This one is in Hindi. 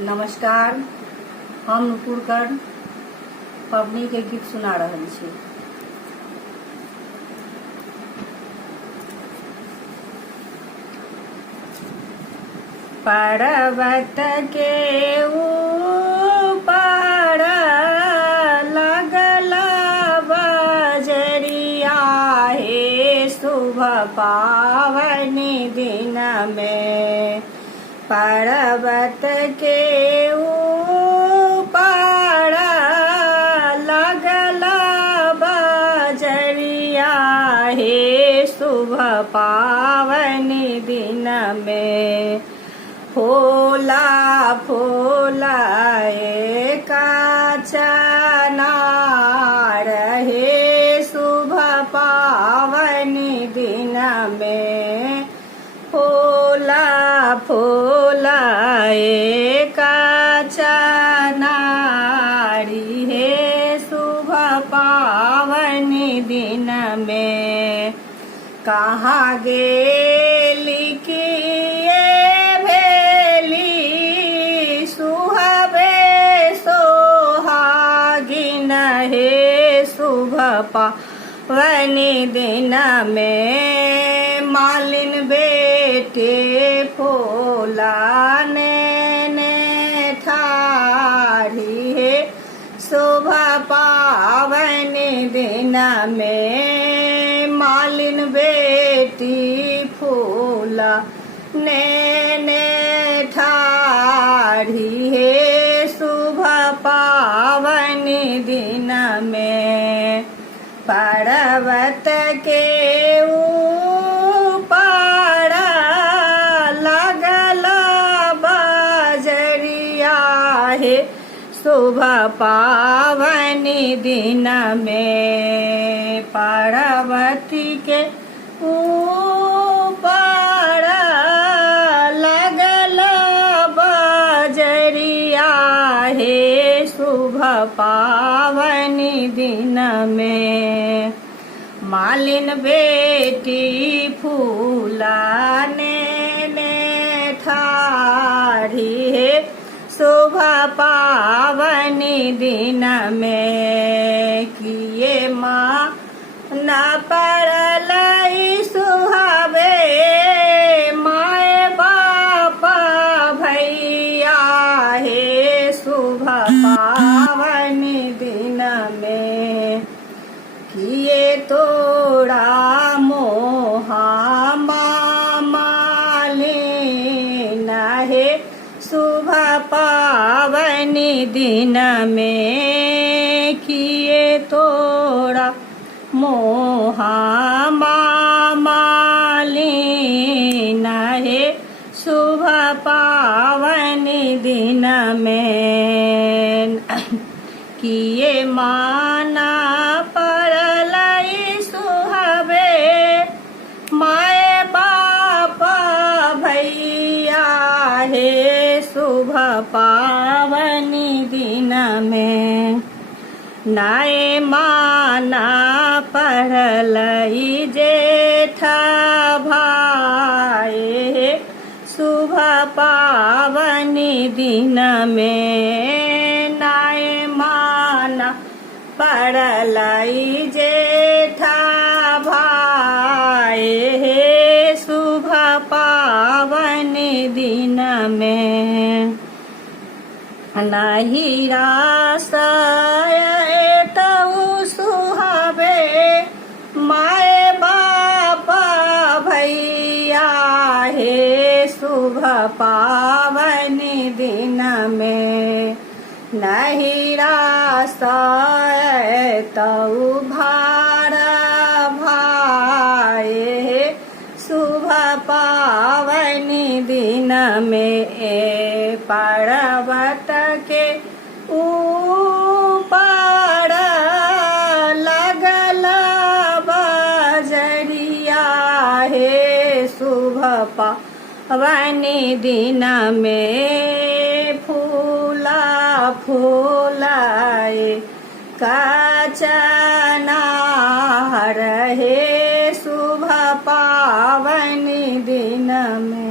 नमस्कार। हम नुपुरकर पबनी के गीत सुना रहल छी। पर्वत के ऊपर लगल बजरिया हे शुभ पावनी दिन में। पर्वत के ऊपर लगल बजरिया हे शुभ पावनी दिन में। फूला फूला चनार हे शुभ पावनी दिन में। फूला फूला चनारी हे शुभ पावनी दिन में। कहाँ गेली की पावनी दिन में। मालिन बेटे फूला ने ठाढ़ी है शुभ पावनी दिन में। मालिन बेटी फूला ने ठाढ़ी है शुभ पावनी दिन में। पर्वत के ऊपर लगल बजरिया है शुभ पावनी दिन में। पार्वती के ऊपर लगल बजरिया है शुभ पावनी दिन में। मालिन बेटी फूला ने ठाढ़ी है शुभ पावनी दिन में। किए माँ न पड़ल सुहावे माए बाप भैया है शुभ पावनी दिन में। किए तोड़ा मोहा मालिन है शुभ पावनी दिन में। किए तोड़ा मोहा मालिन है शुभ पावनी दिन में। किए माना पड़ल सुहावे माए बाप भैया है शुभ पावनी दिन में। नाए माना पड़ल जेठा भाई है शुभ पावनी दिन में। नाए माना पड़ल जेठा भाई है शुभ पावनी दिन में। नहीं रास सुहावे माए बाप भैया है शुभ पावनी दिन में। नहीं रास भार भाई है शुभ पावनी दिन में। पर्वत के ऊपर लगल बजरिया है शुभ पावनी दिन में। फूला फूला चनार है शुभ पावनी दिन में।